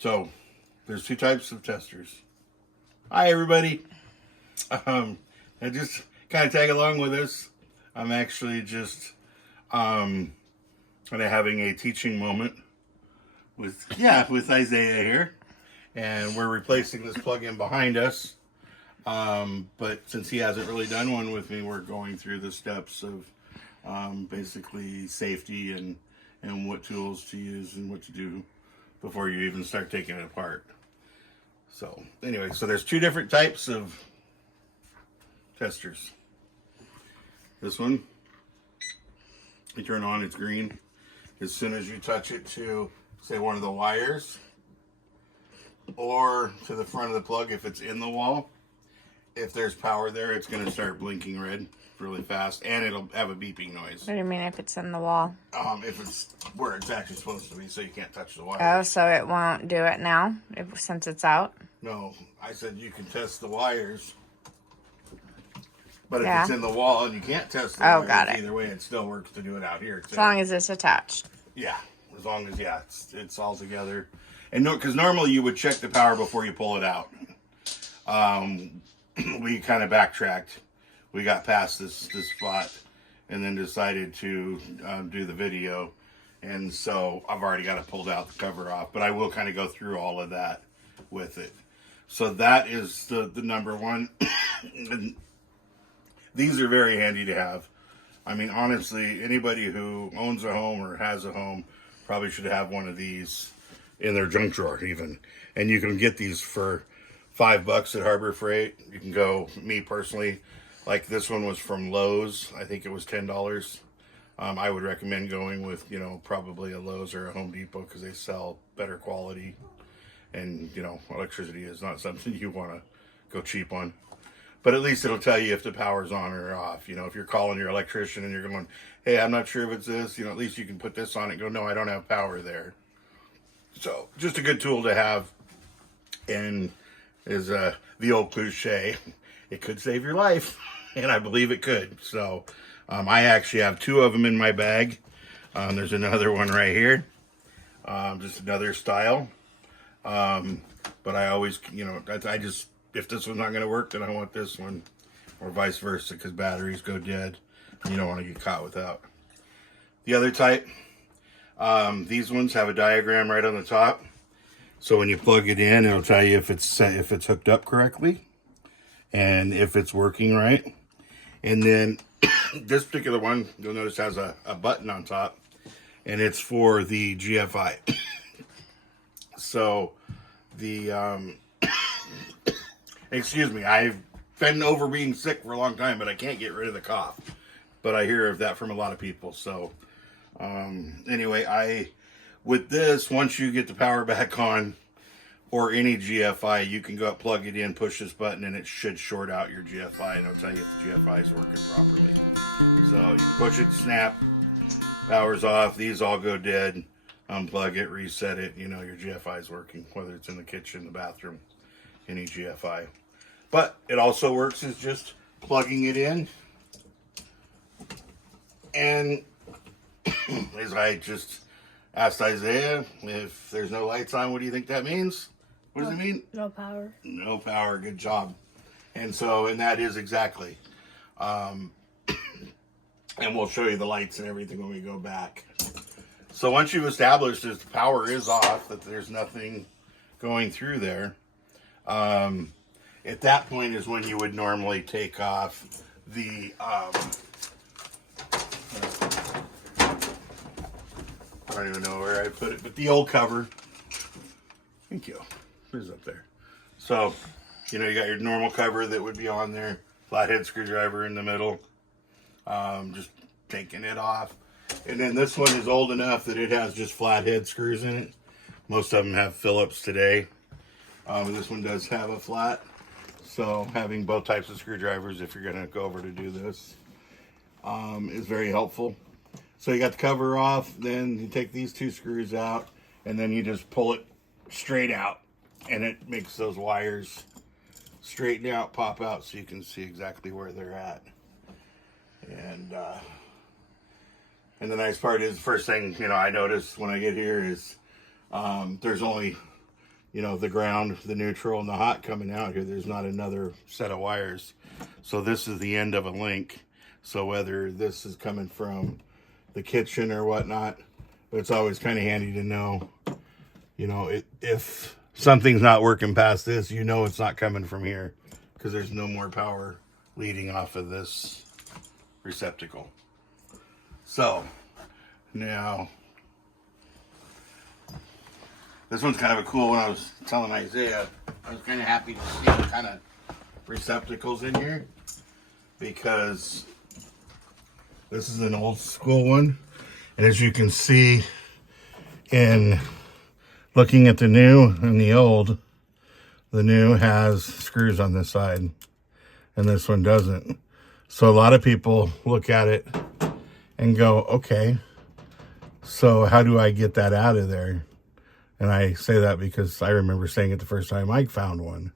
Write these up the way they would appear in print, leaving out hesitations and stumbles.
So there's two types of testers. Hi, everybody. And just kind of tag along with us. I'm actually just kind of having a teaching moment with Isaiah here, and we're replacing this plug-in behind us. But since he hasn't really done one with me, we're going through the steps of basically safety and what tools to use and what to do before you even start taking it apart. So anyway, so there's two different types of testers. This one, you turn on, it's green. As soon as you touch it to, say, one of the wires or to the front of the plug, if it's in the wall, if there's power there, it's going to start blinking red really fast, and it'll have a beeping noise. What do you mean if it's in the wall? If it's where it's actually supposed to be, so you can't touch the wire. Oh, so it won't do it now since it's out? No, I said you can test the wires, but if Yeah. it's in the wall and you can't test the wires, got it. either way, it still works to do it out here. As long as it's attached. Yeah, as long as it's all together. And no, because normally you would check the power before you pull it out. We kind of backtracked. We got past this spot and then decided to do the video. And so I've already got it pulled out, the cover off, but I will kind of go through all of that with it. So that is the number one. And these are very handy to have. I mean, honestly, anybody who owns a home or has a home probably should have one of these in their junk drawer even. And you can get these for $5 at Harbor Freight. You can go, me personally, like this one was from Lowe's. I think it was $10. I would recommend going with, probably a Lowe's or a Home Depot because they sell better quality. And, electricity is not something you want to go cheap on. But at least it'll tell you if the power's on or off. If you're calling your electrician and you're going, hey, I'm not sure if it's this, at least you can put this on it and go, no, I don't have power there. So just a good tool to have. And is the old cliche, it could save your life. And I believe it could. So I actually have two of them in my bag. There's another one right here. Just another style. But I always, if this one's not going to work, then I want this one, or vice versa, because batteries go dead. And you don't want to get caught without. The other type, these ones have a diagram right on the top. So when you plug it in, it'll tell you if it's hooked up correctly and if it's working right. And then this particular one, you'll notice has a button on top, and it's for the GFI. So the excuse me, I've been over being sick for a long time, but I can't get rid of the cough. But I hear of that from a lot of people. So anyway, with this, once you get the power back on, or any GFI, you can go up, plug it in, push this button, and it should short out your GFI, and it'll tell you if the GFI is working properly. So you can push it, snap, power's off, these all go dead, unplug it, reset it, your GFI is working, whether it's in the kitchen, the bathroom, any GFI. But it also works as just plugging it in, and as I just asked Isaiah, if there's no lights on, what do you think that means? What does it mean? No power. No power, good job. And that is exactly. And we'll show you the lights and everything when we go back. So once you've established that the power is off, that there's nothing going through there, at that point is when you would normally take off the I don't even know where I put it, but the old cover. Thank you. It is up there. So, you got your normal cover that would be on there, flathead screwdriver in the middle, just taking it off. And then this one is old enough that it has just flathead screws in it. Most of them have Phillips today. This one does have a flat. So having both types of screwdrivers, if you're going to go over to do this, is very helpful. So you got the cover off, then you take these two screws out, and then you just pull it straight out, and it makes those wires straighten out, pop out, so you can see exactly where they're at. And the nice part is, the first thing I notice when I get here is there's only you know, the ground, the neutral, and the hot coming out here. There's not another set of wires. So this is the end of a link. So whether this is coming from the kitchen or whatnot, it's always kind of handy to know, you know, if something's not working past this, you know it's not coming from here because there's no more power leading off of this receptacle. So now this one's kind of a cool one. I was telling Isaiah, I was kind of happy to see what kind of receptacles in here because this is an old school one. And as you can see in looking at the new and the old, the new has screws on this side and this one doesn't. So a lot of people look at it and go, okay, so how do I get that out of there? And I say that because I remember saying it the first time Mike found one.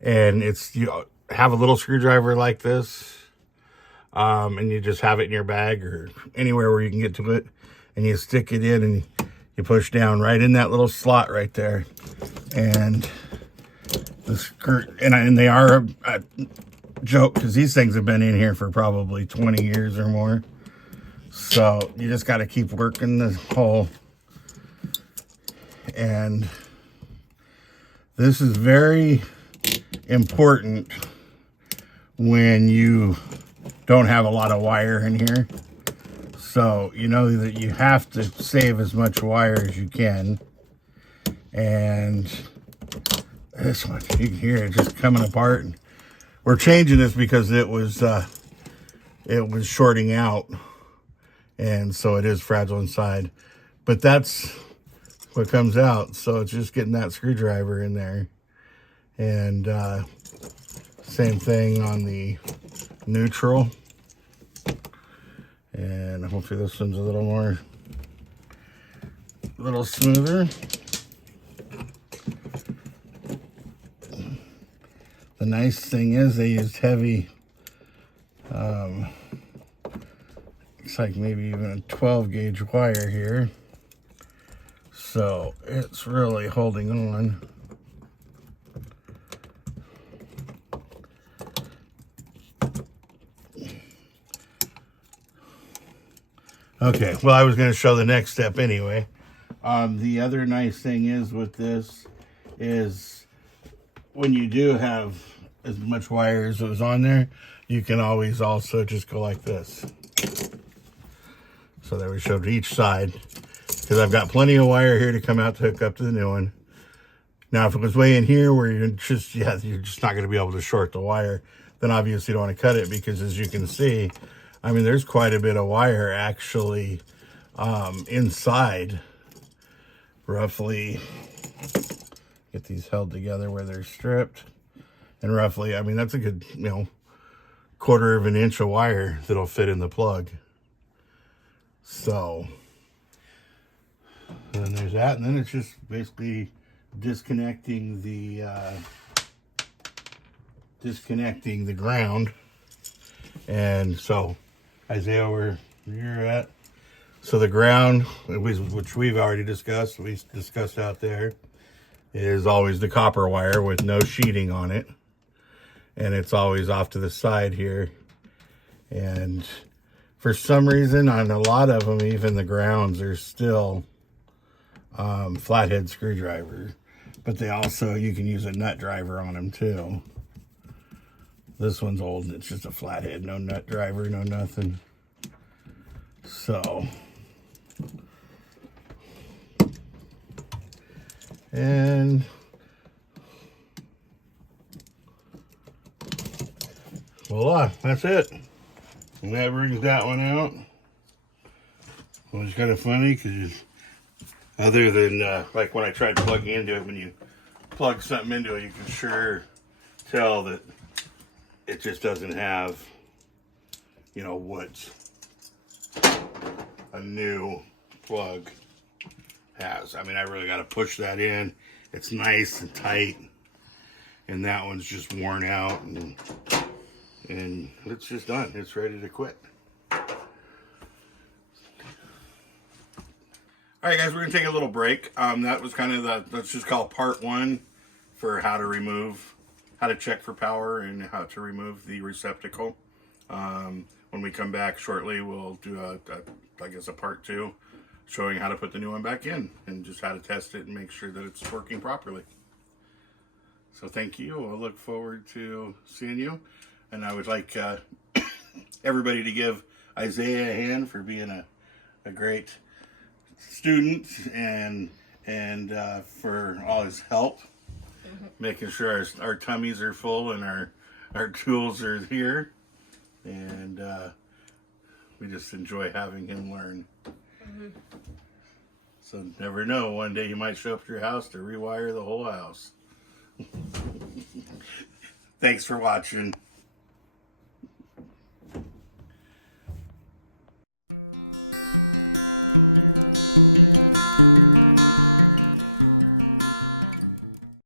And it's, you have a little screwdriver like this, and you just have it in your bag or anywhere where you can get to it, and you stick it in and you push down right in that little slot right there. And the screw, and they are a joke because these things have been in here for probably 20 years or more. So you just got to keep working the hole. And this is very important when you don't have a lot of wire in here. So you know that you have to save as much wire as you can. And this one, you can hear it just coming apart. And we're changing this because it was shorting out, and so it is fragile inside. But that's what comes out. So it's just getting that screwdriver in there. And same thing on the neutral. And hopefully this one's a little smoother. The nice thing is they used heavy, looks like maybe even a 12 gauge wire here. So it's really holding on. Okay, well, I was going to show the next step anyway. The other nice thing is with this is when you do have as much wire as was on there, you can always also just go like this. So there we showed each side, because I've got plenty of wire here to come out to hook up to the new one. Now, if it was way in here where you're just not going to be able to short the wire, then obviously you don't want to cut it, because as you can see, I mean, there's quite a bit of wire actually inside. Roughly, get these held together where they're stripped. And roughly, I mean, that's a good, 1/4 of an inch of wire that'll fit in the plug. So, and then there's that. And then it's just basically disconnecting the ground. And so, Isaiah, where you're at. So the ground, which we've already discussed, we discussed out there, is always the copper wire with no sheeting on it. And it's always off to the side here. And for some reason, on a lot of them, even the grounds are still flathead screwdriver. But they also, you can use a nut driver on them too. This one's old and it's just a flathead, no nut driver, no nothing. So, and voila, that's it. And that brings that one out. It was kind of funny because other than like when I tried plugging into it, when you plug something into it, you can sure tell that it just doesn't have, what a new plug has. I mean, I really got to push that in. It's nice and tight, and that one's just worn out, and it's just done. It's ready to quit. All right, guys, we're gonna take a little break. That was kind of let's just call part 1 for how to check for power and how to remove the receptacle. When we come back shortly, we'll do I guess a part 2 showing how to put the new one back in and just how to test it and make sure that it's working properly. So thank you. I look forward to seeing you. And I would like everybody to give Isaiah a hand for being a great student and for all his help, making sure our tummies are full and our tools are here. And we just enjoy having him learn. So never know, one day he might show up at your house to rewire the whole house. Thanks for watching.